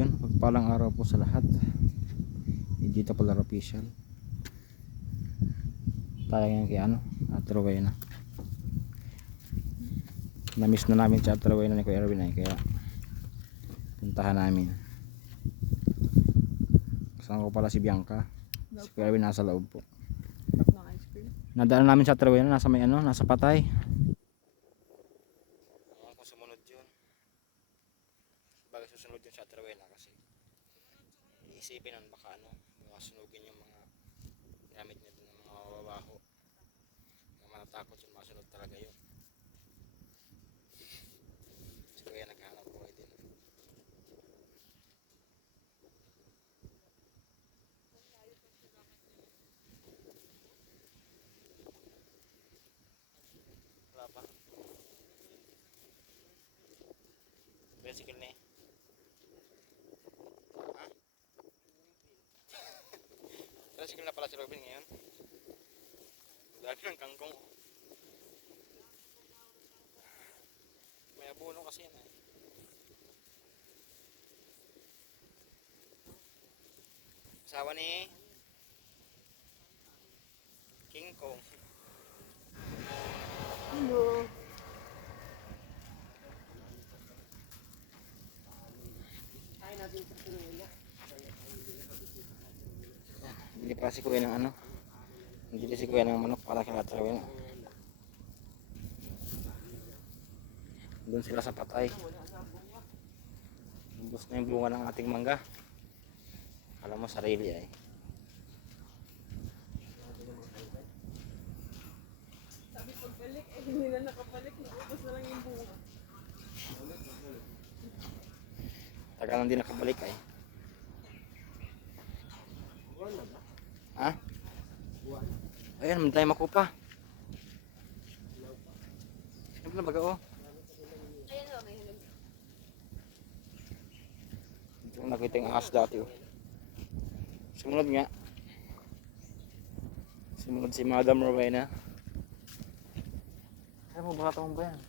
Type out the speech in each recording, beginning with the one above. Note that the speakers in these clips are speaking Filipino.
ayun, pagpalang araw po sa lahat. Dito pala official. Tayo ngayon kay Ate Rowena. Na-miss na namin si Ate Rowena ni Kuya Erwin kaya puntahan namin. Kasama ko pala si Bianca. Si Kuya Erwin nasa loob po. Nadaan namin si Ate Rowena nasa may nasa Patay. Ayan kung sumunod yun. Bagay susunod yun si Ate Rowena kasi iisipin nun baka masunugin yung mga gamit niya dun ng mga mababaho. Matatakot yun, masunod talaga yun. Si Kuya naghahanap po din. Wala pa. Bicycle na ha? Bicycle na pala si Robin ngayon. Lagi ng kangkong. May abono kasi yan Asawa ni King Kong. Hello. Ay, natin sa Pinoy. Hindi pa si Kuya ng hindi si Kuya ng manok para kay Ate Rowena. Doon sila sa Patay. Ubus na yung bunga ng ating mangga. Alam mo sarili Sabi pagbalik, hindi na nakabalik. Naubos na lang yung bunga. Tagal lang din nakabalik Ha? Ayan, may tayo makupa. Sino na baga Ayan o, may hinog. Ito nakita yung ahas dati Sumunod nga. Sumunod si Madam Rowena. Ay mo baka tawang ba yan?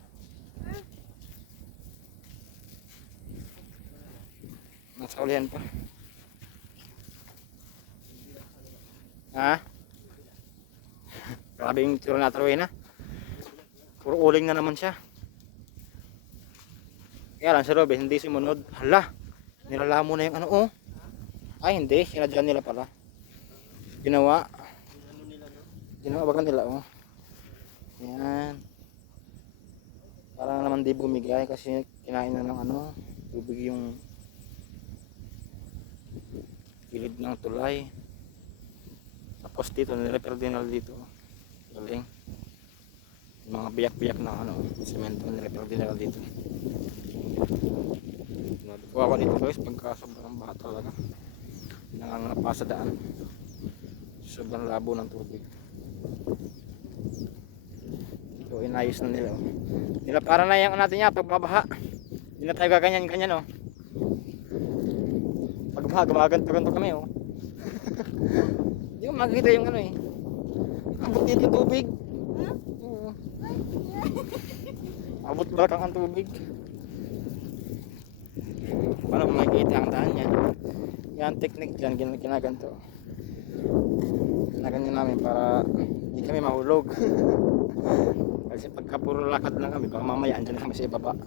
Nasa ulihan pa. Ha? Grabe yung tiro na Rowena. Puro uling na naman siya. Kaya lang si Robin hindi sumunod. Hala, nilala mo na yung Ay hindi, sinadyan nila pala. Ginawa baga nila Yan. Parang naman di bumigay kasi kinain na ng tubig yung gilid ng tulay. Tapos dito nirepair din nila dito. Galing. Yung mga biyak-biyak na semento nirepair din nila dito. Kawawa dito guys pagka sobrang baha talaga. Nangangapa sa daan. Sobrang labo ng tubig. So inayos na nila Nila para na yung natin niya pag mabaha. Hindi na tayo gaganyan-ganyan Pag baha gumaganto-ganto kami Hindi ko makikita yung Abot dito yung tubig. Abot bakang ang tubig. Para makikita ang daan niya. Yan technique dyan ginaganto. Ginaganyan namin para hindi kami mahulog. Kasi pagka puro lakad lang kami baka mamaya andyan na kami sa ibaba.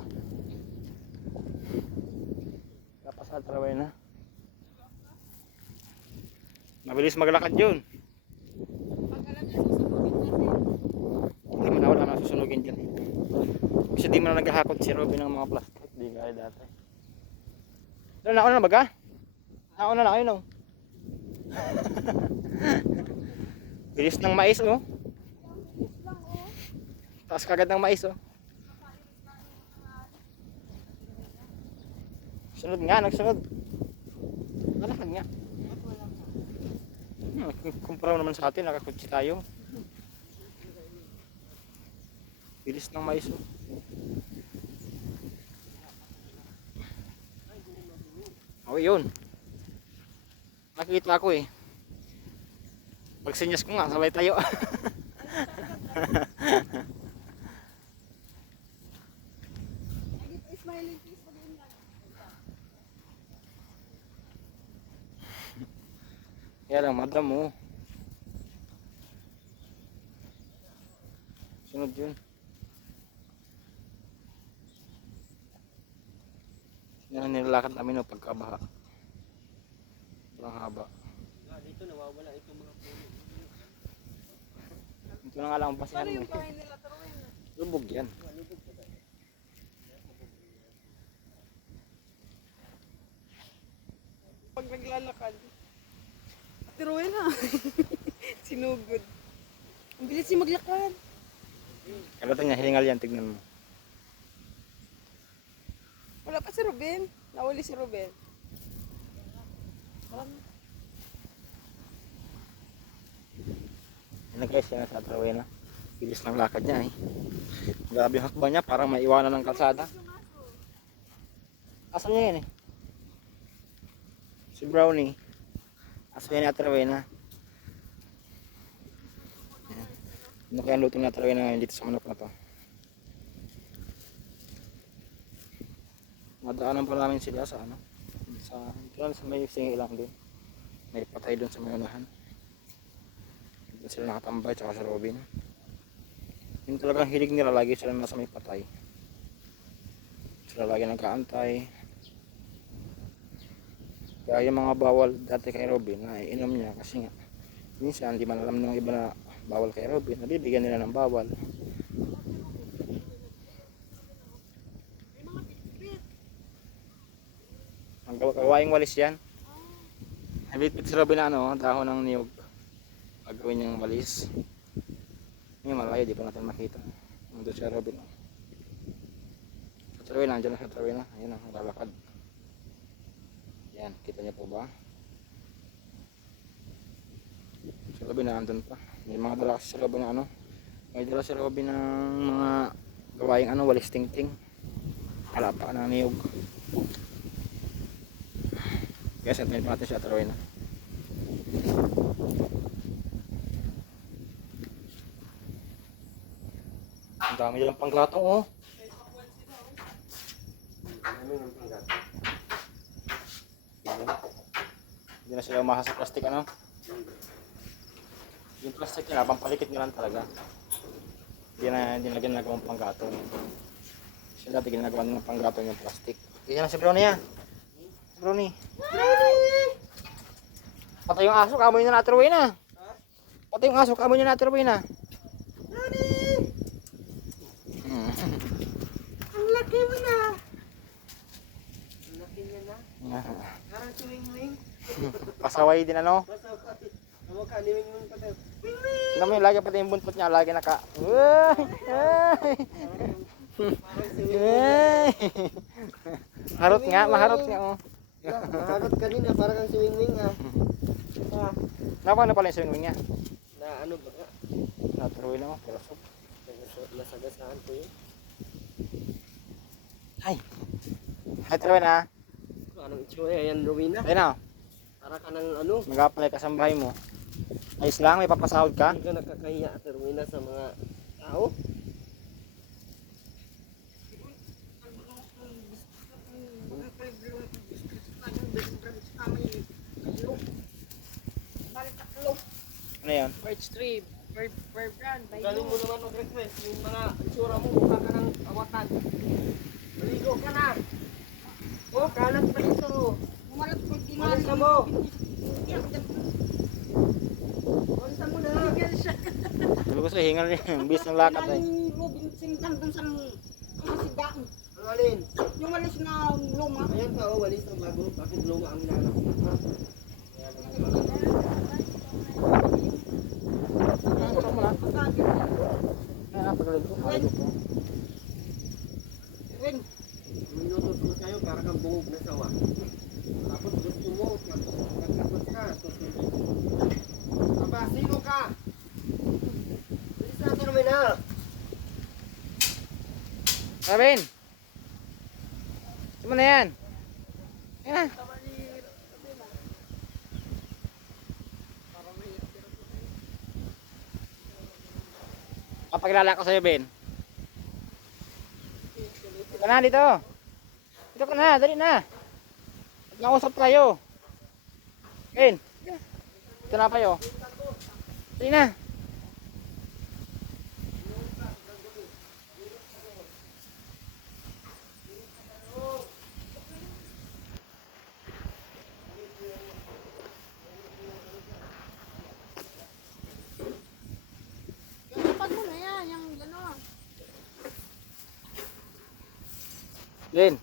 Tapos Ate Rowena mabilis maglakad yun. Pag alam niya susunugin natin. Hindi mo na wala na susunugin dyan Kasi di mo na naghahakot si Robin ng mga plastic. Di kaya dati. Nauna na baga? Nauna na kayo Bilis ng mais Taas kagad ng mais Sunod nga, nagsunod. Nalakad nga. Kumpara naman sa atin, nakakutsi tayo. Bilis ng mais yun. Nakita ko Pagsinyas ko nga, sabay tayo. Smiling face, pag-iin lang. Kaya lang, madam mo. Sunod yun. Yan ang nilalakad namin no, pagkabaha. Sobrang haba. Dito nawawala itong mga puno. Ito na nga lang ang basihan Paano mo. yung bahay nila Taruin? Lubog yan. Pag naglalakad. Taruin na. Sinugod. Ang bilis niya maglakad. Kalatan niya, hiningal yan, tignan mo. Wala pa si Ruben. Nawali si Ruben. Yan na guys, yan na sa Trawena. Bilis ng lakad niya eh. Grabe yung hakba niya, parang maiwanan ng kalsada. Asan niya yan eh? Si Brownie. Asan yan na Trawena? Ano kaya ang luto na Trawena ngayon dito sa manok na to? Madaanan pa namin sila sa ano? Ito lang sa may singi lang din. May patay doon sa may unahan. Doon sila nakatambay tsaka sa Robin. Yung talagang hilig nila, lagi sila nasa may patay. Sila lagi nagkaantay. Kaya yung mga bawal dati kay Robin, naiinom niya kasi nga minsan di man alam ng iba na bawal kay Robin, nabibigyan nila ng bawal. Ang gawaing walis yan. Nabitbit si Robin na ano, dahon ng niyog. Gagawin niyang walis. Ngayon malayo, di pa natin makita. Nandun siya Robin. Sa Trawena, andyan na sa Trawena. Ayun ang lalakad. Yan, kita niyo po ba? Si Robin na andun pa. May mga dala kasi si Robin na ano. May dala si Robin ng mga gawaing ano, walis ting-ting. Wala pa na niyog. Guys, antayin pa natin siya Trawena. Ang dami nilang panggatong oh. Hindi na sila umahas sa plastic ano. Yung plastic nila, pampalikit nila talaga. Hindi na ginagawang panggatong. Sila dati ginagawa ng panggatong yung plastic. Yan na si Brownie ah. Brownie. Patay yung aso, kamoy na naturuin na. Patay yung aso, kamoy na naturuin na. Ang laki mo na. Ang laki niya na. Parang si Wing-Wing. Pasaway din ano. Kamukha ni Wing-Wing pa tayo. Alam mo yung lagi pati yung buntot niya, lagi naka. Parang si Wing-Wing. Harot nga, maharot nga oh. Maharot kanina, parang kang si Wing-Wing ah. Napano pala yung swing niya? Na ano ba nga? Naturuin na mo, pero so. Nasagasaan ko yun. Ay! Ay, taruin na. Anong itsura yan, Rowena? Ayun na, Para ka ng ano? mag-apply ka sa bahay mo. Ayos lang, may papasahod ka. Hindi ka nakakahiya at Rowena sa mga tao? Ano yun? Birch tree. Bird brand. Galing mo naman mag-request. Yung mga itsura mo, mukha ka ng awatan. Maligo ka na. Oh, kalat pa ito. Umalat ko Alis na mo. Alis na mo na. Sabi ko sa'yo, hingal niya. Ang bis ng lakad ay. Robin Sintan dun sa kasidaan. Ang alin? Yung walis na luma. Ayan pa, oh, walis ng bago. Bakit luma ang nilalak mo? Ito mo na. Napagalit ko. Ren, Minuto sa'yo, para kang bungog na sawa. Tapos gusto mo, nagkakot ka, susunod. Aba, sino ka? Bilis natin naman na. Robin! Ito mo na yan. Ayan na. Kapagilala ko sa'yo, Ben. Dito ka na, dito. Dito ka na, dali na. Nag-ausap tayo. Ben. Tinapay oh. Sige na. Yung kapag mo na yan, yung gano'n. Ben.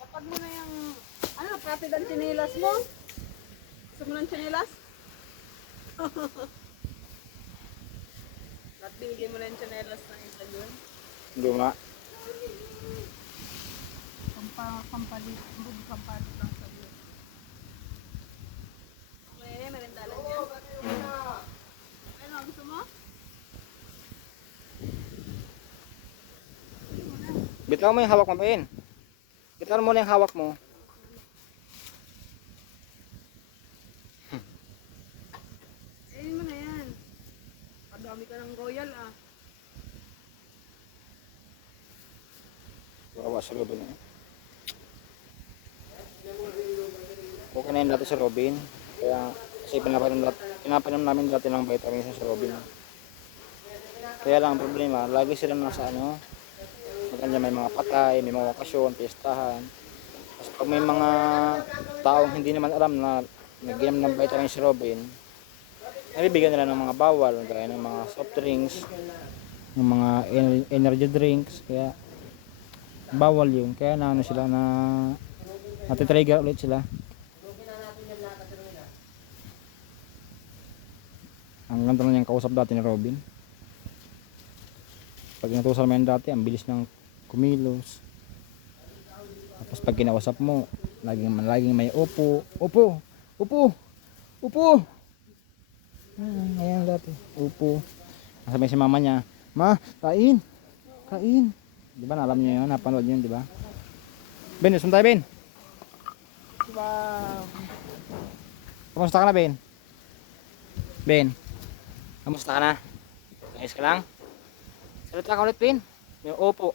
Kapag mo na yung, ano, pati ng chinilas mo? Gusto mo ng chinilas? At binigay mo na yung chinilas na isa dun. Luma. Pampalit lang sa dun. Okay, merendalan niya. Ano, gusto mo? Bitaw mo yung hawak mo, Ben. Bitaw mo na yung hawak mo. Eh, mo na yan. Pagdami ka ng royal ah. Bawa sa Robin eh. Okay na yun dati sa Robin. Kaya kasi pinapanom namin dati ng vitamins sa Robin. Kaya lang ang problema, lagi sila nasa ano, magkanya may mga patay, may mga wakasyon, pistahan. Tapos pag may mga taong hindi naman alam na nag-inom ng vitamins sa Robin, nabibigyan nila ng mga bawal, gaya ng mga soft drinks, ng mga energy drinks, kaya bawal yun. Kaya na ano sila na natitrigger ulit sila. Ang ganda na niyang kausap dati ni Robin. Pag natusan mo yan dati, ang bilis ng kumilos. Tapos pag kinausap mo, laging may upo, upo, upo, upo. Ayan dati, upo. Sabi si mama niya, ma, kain, kain. Di ba, alam niyo yun, napanood niyo yun, di ba? Ben, usap tayo, Ben. Wow. Kamusta ka na, Ben? Ben, kamusta ka na? Ayos ka lang? Salita ka ulit, Ben. May opo.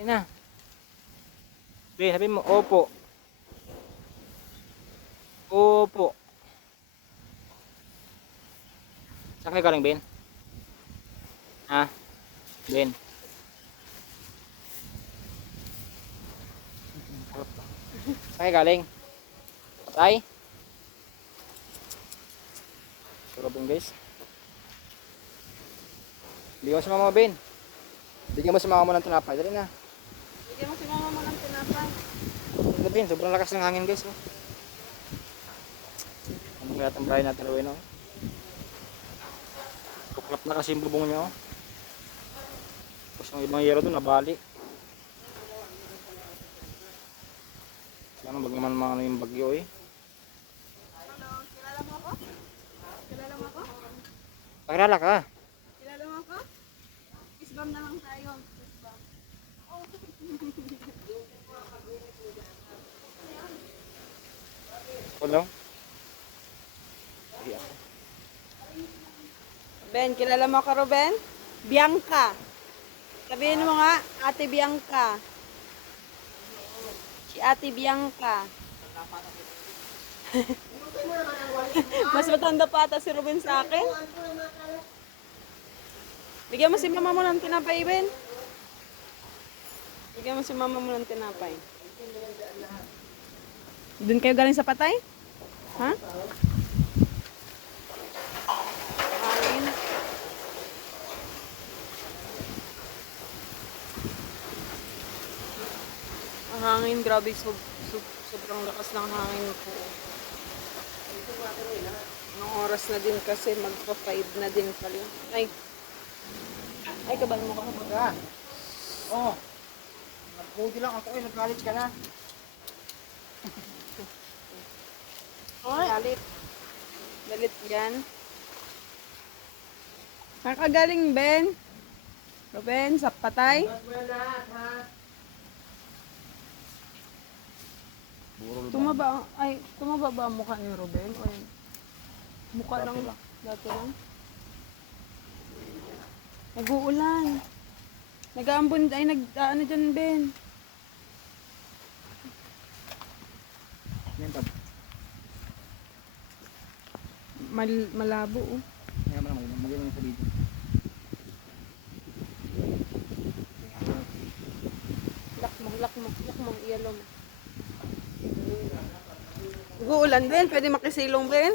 Ayun na. Ben, sabihin mo, opo. Opo. Saan kayo galing, Ben? Ha? Ben? Saan kayo galing? Patay? Sarap yun, guys. Bigyan mo si mama mo, Ben. Bigyan mo si mama mo ng tinapay. Dali na. Bigyan mo si mama mo ng tinapay. Ito, Ben. Sobrang lakas ng hangin, guys. Oh. Ano nga itong bahay natin, Rowena? Oh. Tuklap na kasi yung bubong niya. Oh. Tapos yung ibang yero doon, nabali. Ano, bagaman mga yung bagyo, eh. Hello, kilala mo ako? Kilala mo ako? Pakilala ka. Kilala mo ako? Kiss bump na lang tayo. Kiss bump. Ako daw. Ben, kilala mo ako, Ruben? Bianca. Sabihin mo nga, Ate Bianca. Si Ate Bianca. Mas matanda pa ata si Ruben sa akin. Bigyan mo si mama mo ng tinapay, Ben. Bigyan mo si mama mo ng tinapay. Doon kayo galing sa patay? Ha? Hangin. Ang hangin, grabe. Sobrang lakas ng hangin po. Anong oras na din kasi magpa-5 na din pala. Ay, kabal mo ka. Ka. Oh. Nag-code lang ako, nag-college ka na. Galit. Galit yan. Saan ka galing, Ben? Ruben, sa patay? Tumaba ba ang mukha ni Ruben? O yun? Mukha lang, dati lang. Nag-uulan. Nag-aambon, ano dyan, Ben? Yan, tab. Malabo oh. Kaya mo naman, magaling sa video. Lakmo, iyalo mo. Guulan din, pwede makisilong din.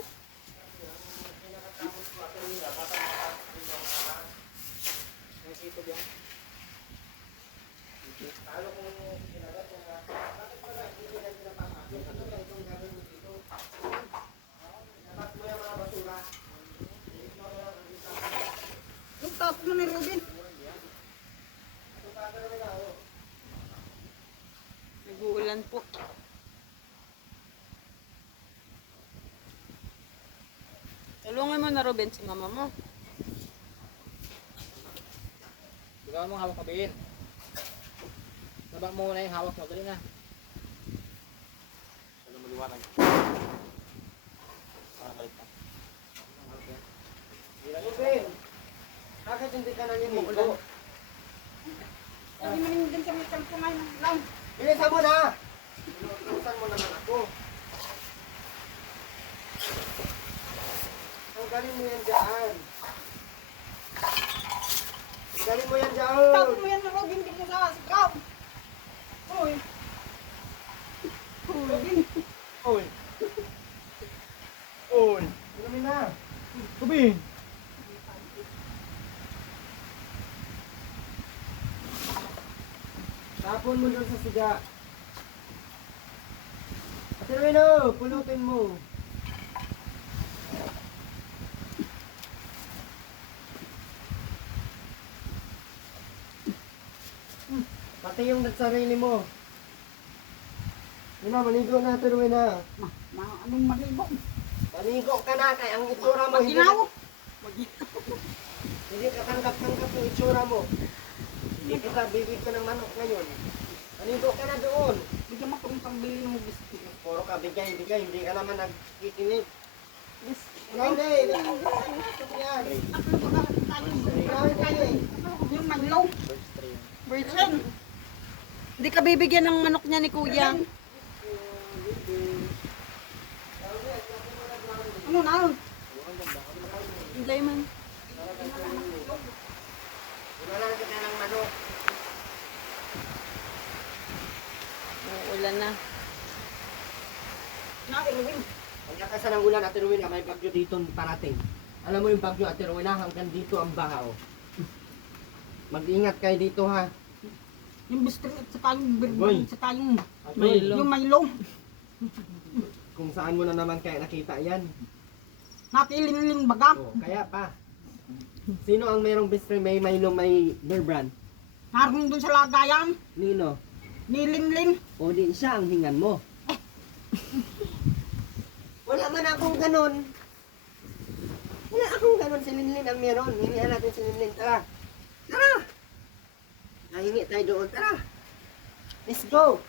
Yung tapos mo ni Ruben. Nag-uulan po. Tulungan mo na Ruben si mama mo. Ikaw mong hawak kabihin. Baba mo muna yung hawak mo, dali na. Ano maliwanag? Balik pa. Ruben, bakit hindi ka naninigo? Hindi mo din sa may kalpungan lang. Bilisan mo na! Bilisan mo naman ako. Tanggalin mo yan dyan. Tanggalin mo yan dyan. Tapos mo yan, Ruben, hindi ko sa sigaw. Uy. Ruben. Oy! Oy! Inumin na. Kabihin! Tapon mo doon sa siga. Ate Reno, pulutin mo. Pati yung nagsarili mo. Yun na, maligo na, Ate Rowena. Anong malibo? Maligo ka na, kaya ang itsura mo. Maginaw. Hindi ka tanggap-tanggap yung itsura mo. Hindi kita bibig ka ng manok ngayon. Maligo ka na doon. Bigyan mo kung pambili ng biscuit. Puro ka bigay-bigay, hindi ka naman nagkikinig. Biscuit. Hindi, yan. Ano ba ka tayo? Gawin tayo eh. Yung manlaw. Virgin. Hindi ka bibigyan ng manok niya ni kuya. Ano na? Hindi man. Wala na kita ng manok. Uulan na. Ruben. Ang lakasan ng ulan, Ate Rowena, may bagyo dito parating. Alam mo yung bagyo, Ate Rowena, hanggang dito ang baha, oh. Mag-ingat kayo dito, ha. Yung biscuit at saka yung Boy. birbang, saka yung Milo. yung Milo. Kung saan mo na naman kaya nakita yan. Napilinlin baga. Oh, kaya pa. Sino ang merong best friend may Milo, may Bear Brand? Harong dun sa lagayan. Nino? Nilinlin. O di siya ang hingan mo. Wala man akong ganon. Wala akong ganon. Si Linlin ang meron. Hingihan natin si Linlin. Tara. Tara. Nahingi tayo doon. Tara. Let's go.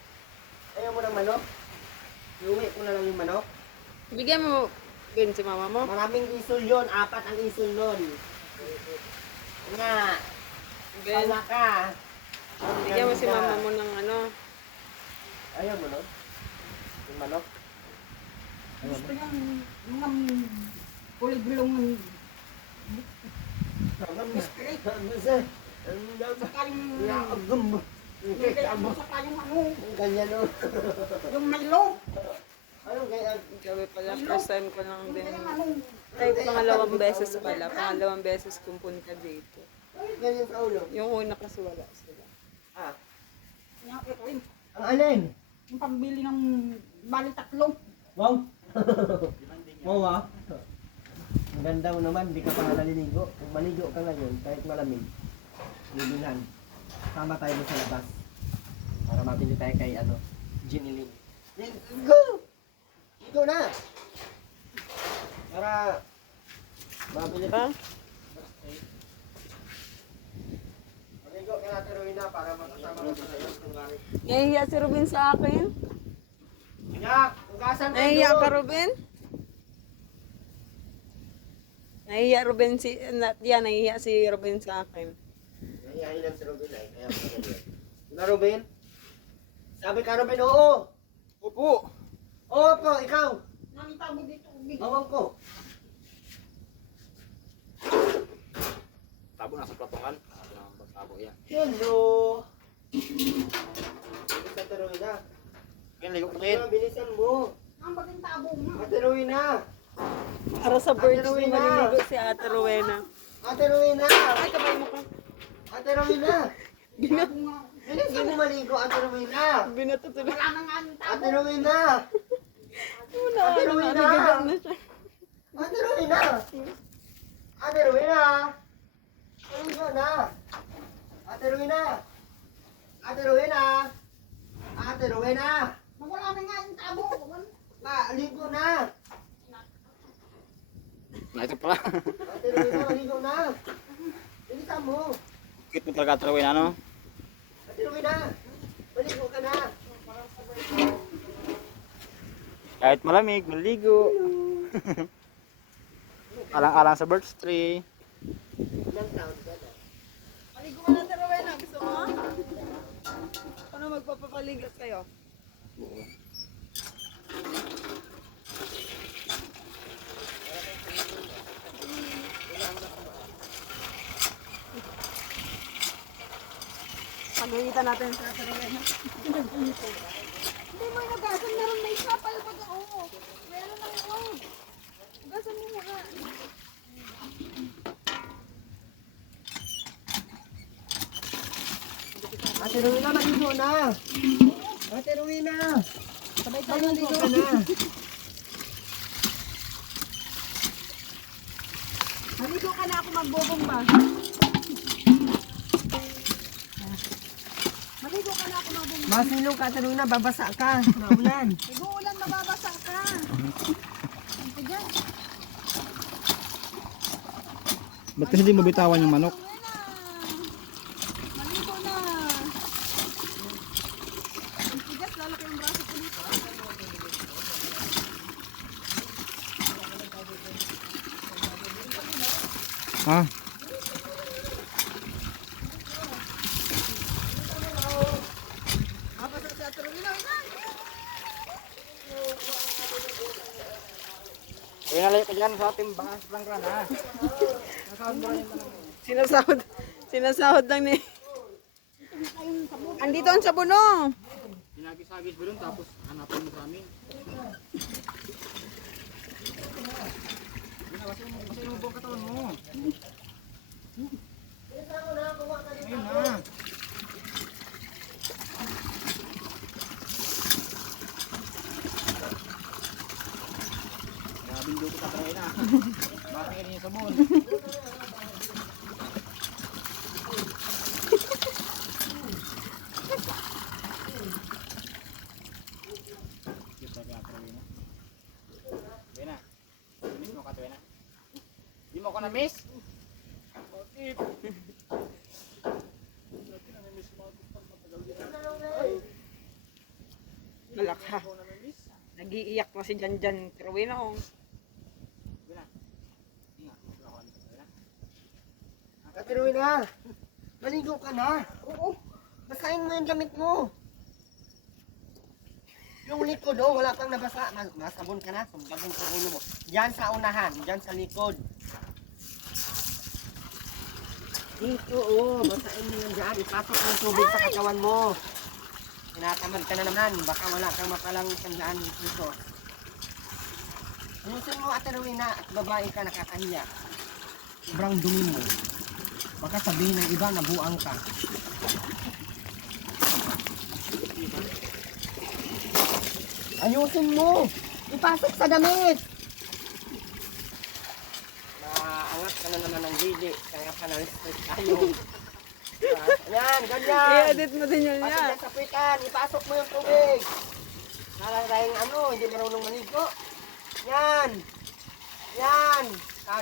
Ayaw mo ng manok? Iuwi ko na lang yung manok. Bigyan mo din si mama mo. Maraming isol yun. 4 ang isol nun. Nga. Ben, Pala ka. bigyan mo si mama mo ng ano. Ayaw mo nun? Yung manok? Ayaw mo? Gusto yung kuligulong ng biscuit. Saka yung saka yung ano, Ganyan o. yung Milo. Ano kaya? Gabi pala, first time ko lang din. Yung ano, Ay, pangalawang beses pala. Pangalawang beses kung punta dito. Ganyan sa ulo. Yung una kasi wala sila. Ah. yung rin. Ang alin? Yung pambili ng bali 3. Wow. Wow ah. Ang ganda mo naman, di ka pa naliligo. Kung maligo ka ngayon, kahit malamig, libinan. Sama tayo doon sa labas. Para mabili tayo kay ano, Ginilin. Let's go! Ligo na! Para mabili Pa? Maligo ka natin, Rowena, para makasama ka sa iyo. Nahihiya si Ruben sa akin. Yak! Ugasan tayo Nahihiya doon! ka, Ruben? Nahihiya Ruben si... nahihiya si Ruben sa akin. Nahihayin lang si Robin ay. Kaya pa ganyan. Diba, Robin? Sabi ka, Robin, oo! Opo! Oo po, ikaw! Nakita mo dito ubig. Bawang ko. Tabo nasa platongan. Tabo yan. Hello! Ate Rowena. Kaya ligo ko din. Bilisan mo. Ang baging tabo mo. Ate Rowena. Para sa birds, Rowena. maliligo si Ate Rowena. Ate Rowena. Ay, kamay mo ka. Ate Rowena. Bilisan mo maligo, Ate Rowena. Binatutuloy. Wala na nga yung tabo. Ate Rowena. Wala Ate na, Rowena. nagigat na siya. Ate Rowena. Ate Rowena. Maligo na. Ate Rowena. Ate Rowena. Ate Rowena. Wala na nga yung tabo. Maligo na. Ito pala. Ate Rowena, maligo na. Bilisan mo. Kit mo talaga tarawin ano? Ate Rowena. Maligo ka na. Kahit malamig, maligo. Alang-alang sa birch tree. Ilang taon ka na? Maligo ka na, Ate Rowena. Gusto mo? Paano magpapapaligas kayo? Pagalitan natin sa Ate Rowena. Hindi mo nagasan, meron may kapal pa doon. Meron lang yun. Gasan mo muna. Ate Rowena, maligo na. Ate Rowena. Sabay Maligo ka na. Maligo ka na, ako magbobomba. Maligo ka na, ako magbobomba. Masilong ka, Ate Rowena, babasa ka. Maulan. Nag-uulan, mababasa ka. Ang tigas. Ba't kasi hindi mo bitawan yung manok? Maligo na. Ang tigas, lalaki yung braso ko nito. Ha? Mabasa si Ate Rowena. Kaya nalayo ka dyan sa ating bangas lang ka na. Sinasahod lang ni. Andito ang sabon, oh. Sinagis-sagis mo dun tapos hanapin mo sa amin. Kasi yung buong katawan mo. Ayun na. Grabing duto ka tayo na. Bakit ka yung sabon? Miss mo ka to na. Di mo ako na miss? Malakha. Nag-iiyak na si Janjan. Rowena, oh. Ate Rowena, maligo ka na. Oo. Basahin mo yung damit mo. Yung likod, oh, wala pang nabasa. Masabon ka na. Sumbagin sa ulo mo. Diyan sa unahan, diyan sa likod. Dito, oh, basahin mo yun dyan. Ipasok mo yung tubig sa katawan mo. Tinatamad ka na naman. Baka wala kang mapalang sandaan dito. Ayusin mo, Ate Rowena, at babae ka, nakakahiya. Sobrang dumi mo. Baka sabihin ng iba na buang ka. Ayusin mo! Ipasok sa damit! Naangat ka na naman ng dili. Kaya ka na-restrict tayo. Yan, ganyan! I-edit mo din yun Pasok yan. yan sa pitan. Ipasok mo yung tubig. Nalarayang ano, hindi marunong maligo. Yan! Yan!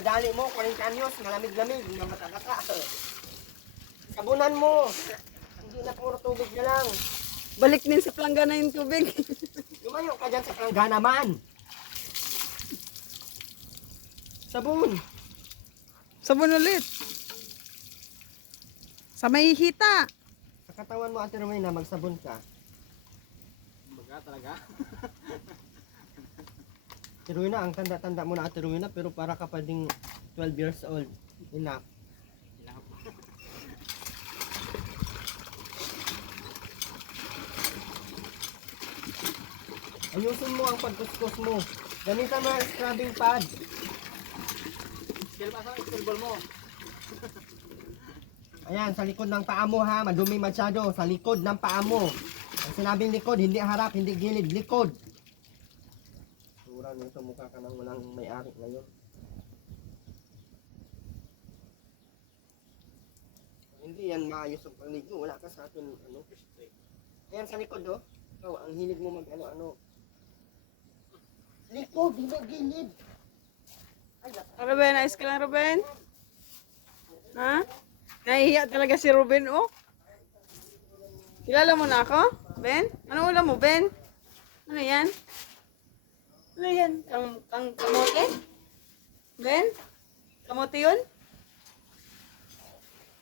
Dali mo, 40 anyos, malamig-lamig, hindi na matagata. Sabunan mo! Hindi na puro tubig na lang. Balik din sa planggana yung tubig. Lumayo ka dyan sa planggana man. Sabon. Sabon ulit. Sa may hita. Sa katawan mo, Ate Rowena, magsabon ka. Baga talaga. Ate Rowena, ang tanda-tanda mo na Ate Rowena, pero para ka pa ding 12 years old. Enough. Ayusin mo ang pagkuskus mo. Gamitan mo ang scrubbing pad. Skill pa sa skill ball mo. Ayan, sa likod ng paa mo ha. Madumi masyado. Sa likod ng paa mo. Ang sinabing likod, hindi harap, hindi gilid. Likod. Sura nito, mukha ka nang walang may-ari ngayon. Hindi yan maayos ang panligo. Wala ka sa akin, ano. Ayan, sa likod, oh. Ikaw, ang hilig mo mag, ano. Likod, hindi gilid. Ruben, ayos ka lang, Ruben? Ha? Nahihiya talaga si Ruben, oh. Kilala mo na ako, Ben? Ano ulam mo, Ben? Ano yan? Ano yan? Kamote? Ben? Kamote yun?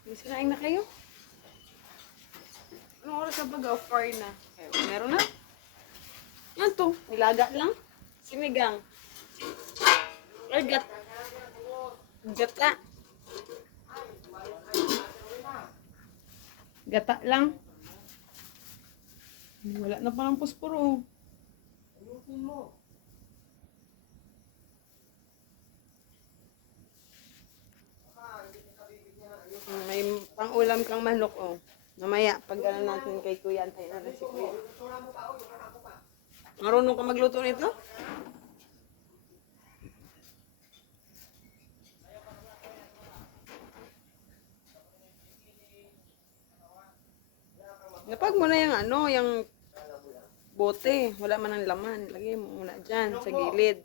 Sinaing na kayo? Anong oras na ba? 4 na. Okay, meron na? Yan to. Nilaga lang. Sinigang. Ay, gata. Gata lang. Wala na palang posporo. Ayusin mo. May pang-ulam kang manok, oh. Mamaya, pag gano'n natin kay Kuya, antayin natin si Kuya. Marunong ka magluto nito? Napag mo na yung ano, yung bote. Wala man ang laman. Lagay mo muna dyan, sa gilid.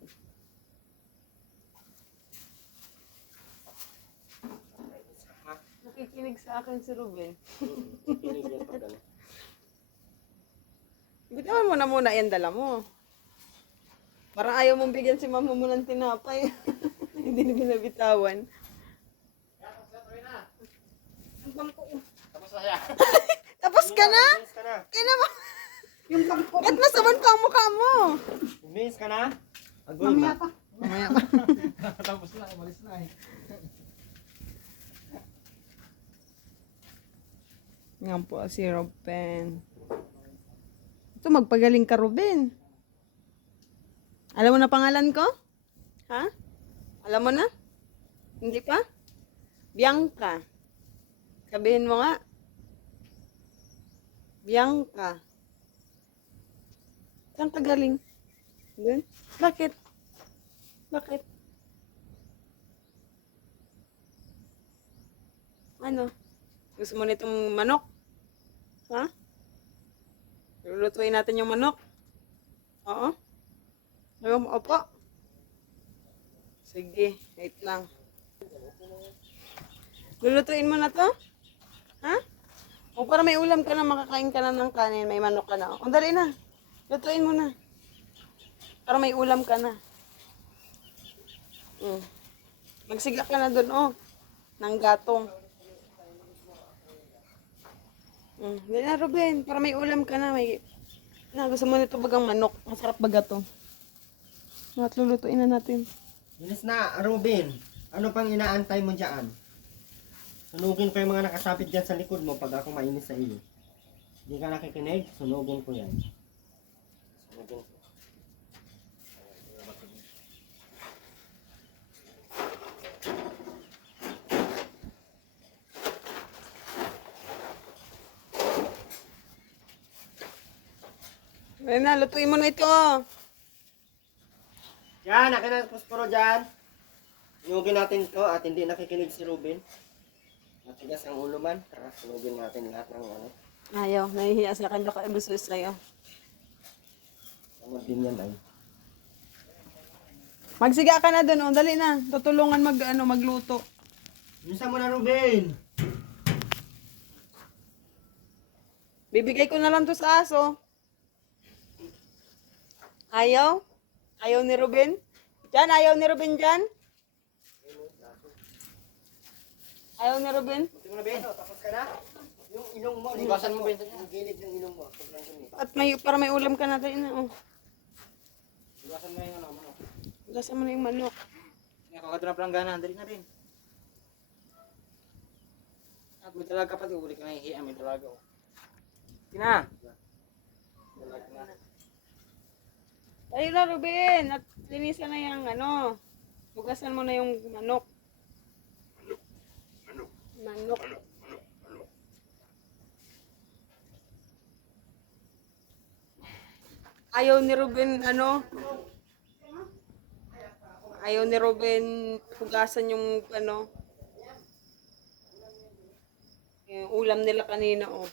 Nakikinig sa akin si Ruben. Bitawan mo na muna yan, dala mo. Parang ayaw mong bigyan si mama mo ng tinapay. Hindi na binabitawan. Tapos na siya. Tapos ka na? Umis ka na. Kaya mo. Ba't masaman pa ang mukha mo? Umis ka na? Agoy ba? Mamaya pa. Tapos na, umalis na eh. Yan po si Ruben. Ito, magpagaling ka, Ruben. Alam mo na pangalan ko? Ha? Alam mo na? Hindi pa? Bianca. Sabihin mo nga. Bianca. Saan ka galing? Doon? Bakit? Bakit? Ano? Gusto mo nitong manok? Ha? Lulutuin natin yung manok? Oo? Ayaw mo, opo? Sige, wait lang. Lulutuin mo na to? Ha? O para may ulam ka na, makakain ka na ng kanin, may manok ka na. O dali na. Lutuin mo na. Para may ulam ka na. Magsiga ka na dun, oh. Ng gatong. Hindi na, Ruben. Para may ulam ka na. Gusto mo nito bagang manok. Masarap baga to. At lulutuin na natin. Bilis na, Ruben. Ano pang inaantay mo dyan? Sunugin ko yung mga nakasapit dyan sa likod mo pag ako mainis sa iyo. Hindi ka nakikinig, sunugin ko yan. Sunugin ko. Ayun na, lutuin mo na ito. Yan, akin na pusporo dyan. Sunugin natin to at hindi nakikinig si Ruben. Matigas ang ulo man. Tara, sunugin natin lahat ng ano. Ayaw, nahihiya sa akin. Baka gusto sa'yo. Tama din yan ay. Magsiga ka na dun, oh. Dali na. Tutulungan magluto. Bisa mo na, Ruben. Bibigay ko na lang to sa aso. Ayaw? Ayaw ni Ruben? Diyan, ayaw ni Ruben dyan? Ayaw ni Ruben? Buti mo na, Ben. Tapos ka na? Yung ilong mo. Hugasan mo, Ben. Yung gilid ng ilong mo. Sobrang dumi. At para may ulam ka na rin. Oh. Hugasan mo yung ano. Hugasan mo na yung manok. Nakakadra palang gana, dali na rin. may dalaga pa. Uli ka nahihiya. May dalaga. Oh. Tina. Dalaga na. Tayo na, Ruben. At linisan na yung ano. Hugasan mo na yung manok. Manok. Ayaw ni Ruben, ano? Ayaw ni Ruben hugasan yung, ano, yung ulam nila kanina, oh.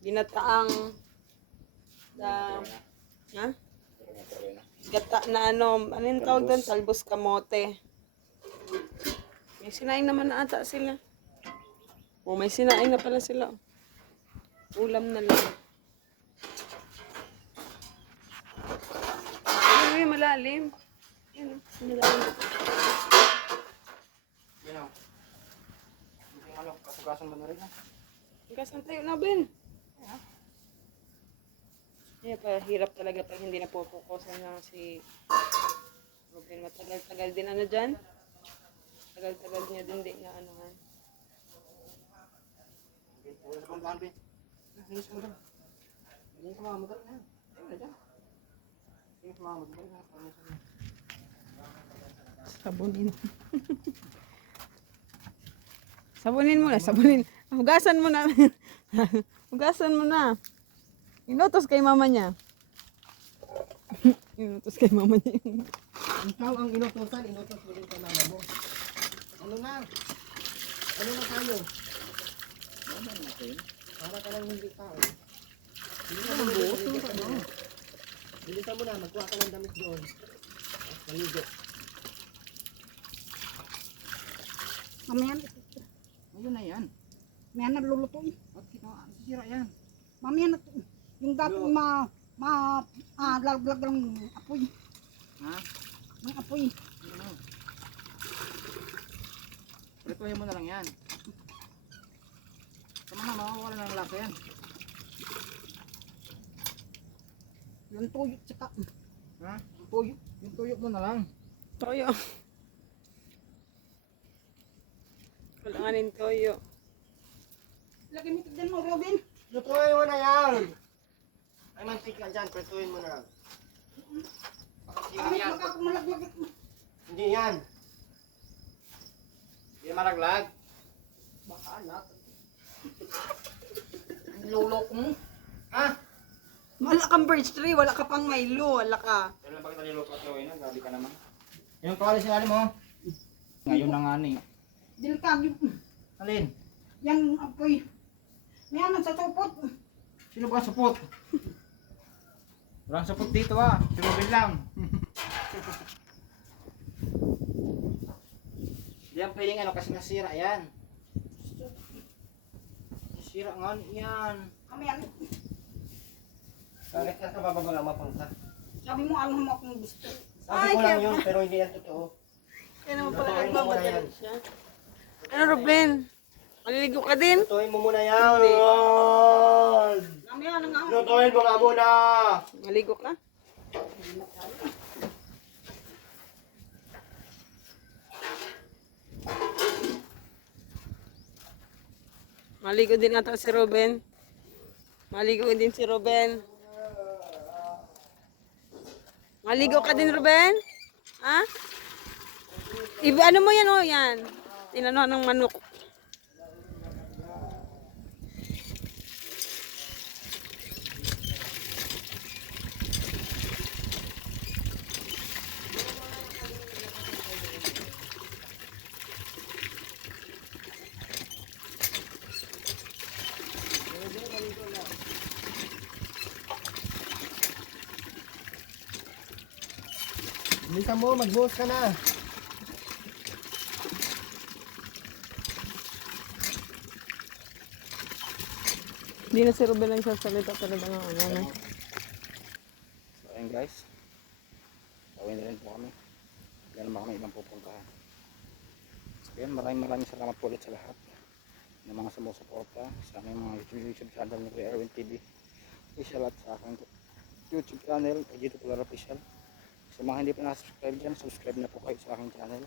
Ginataang, ha? Gata na ano yung tawag doon? Talbos kamote. May sinaing naman na ata sila. Oh, may sinaing na pala sila. Ulam na lang. Ay, malalim. Yan, malalim. Yan o. Yung manok. Kasugasan mo na rin. Hanggang tayo na, Ben. Yeah, hirap talaga pag hindi na pupukosan na si Ruben. Matagal-tagal din ano dyan. Tagal-tagal niya din na ano ha. Wala sa pambahan, Ben. Hinis mo doon. Hinis mo mamadal na. Ayun na dyan. Hinis mo mamadal na. Sabunin. Sabunin mo na, sabunin. Hugasan mo na. Hugasan mo na. Inutos kay mama niya. Inutos kay mama niya. Ikaw ang inutosan, inutos mo din kay mama mo. Ano na? Ano na tayo? Para ka lang hindi tao. Bilisan mo na. Bilisan mo na, magkuha ka ng damit doon. Maligo. Mamaya, Ayun na yan. mamaya na lulutuin. Bakit mo? Sisira yan. Mamaya na, yung dating laglag ng apoy. Ha? Ng apoy. Ano? Prituhin mo na lang yan. Tama na, mawawala ng lasa yan. Yung tuyo, tsaka, Ha? Tuyo. Yung tuyo mo na lang. Toyo. Kailanganin toyo. lagay mo ito dyan mo, Robin. Lutuin mo na yan! Ay, mantika dyan, prituin mo na lang. Pakasira Ano, yan. malaglag. Hindi yan. Hindi na malaglag. Baka anak. Lulok mo. Ha? Wala kang birch tree, wala ka pang Milo, wala ka. Kailan ba kita nilulok at gawin na? Grabe ka naman. Yung kawali sinali mo. Ngayon na nga ni. Delikado. Alin? Yan apoy. May anak sa tupot. Sino ba ang supot? Walang supot dito ah. Si Robin lang. Hindi yan pwedeng ano kasi nasira yan. Nasira nga yan. Kami ano, Bakit ka bababa nga mapunta? sabi mo alam mo akong gusto. Sabi ko lang yun, pero hindi yan totoo. Kaya naman pala Lutuin mo muna yan. nagmamadali siya. Ano, Ruben? Maliligo ka din? Lutuin mo muna yan! Mamaya na nga. Lutuin mo nga muna! Maligo ka? Maligo din ata si Ruben. Maligo din si Ruben. Maligo ka din, Ruben? Ha? Ano mo yan, oh, yan. Tinano ng manok. Bilisan mo, mag-buhos ka na. Hindi na si Ruben lang sasalita talaga ng ano. So ayun guys. Gawin na rin po kami. Wala naman kami ibang pupuntahan. So yun, maraming salamat po ulit sa lahat ng mga sumusuporta sa aming mga YouTube channel ni Kuya Erwin TV official at sa aking YouTube channel Dito Polar Official. Sa mga hindi pa nakasubscribe dyan, subscribe na po kayo sa aking channel.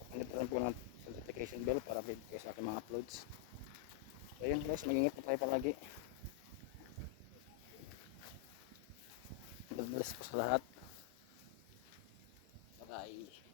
Pakindot rin po ng notification notification bell para update kayo sa aking mga uploads. So yun guys, mag-ingat po tayo palagi. God bless po sa lahat. Bye.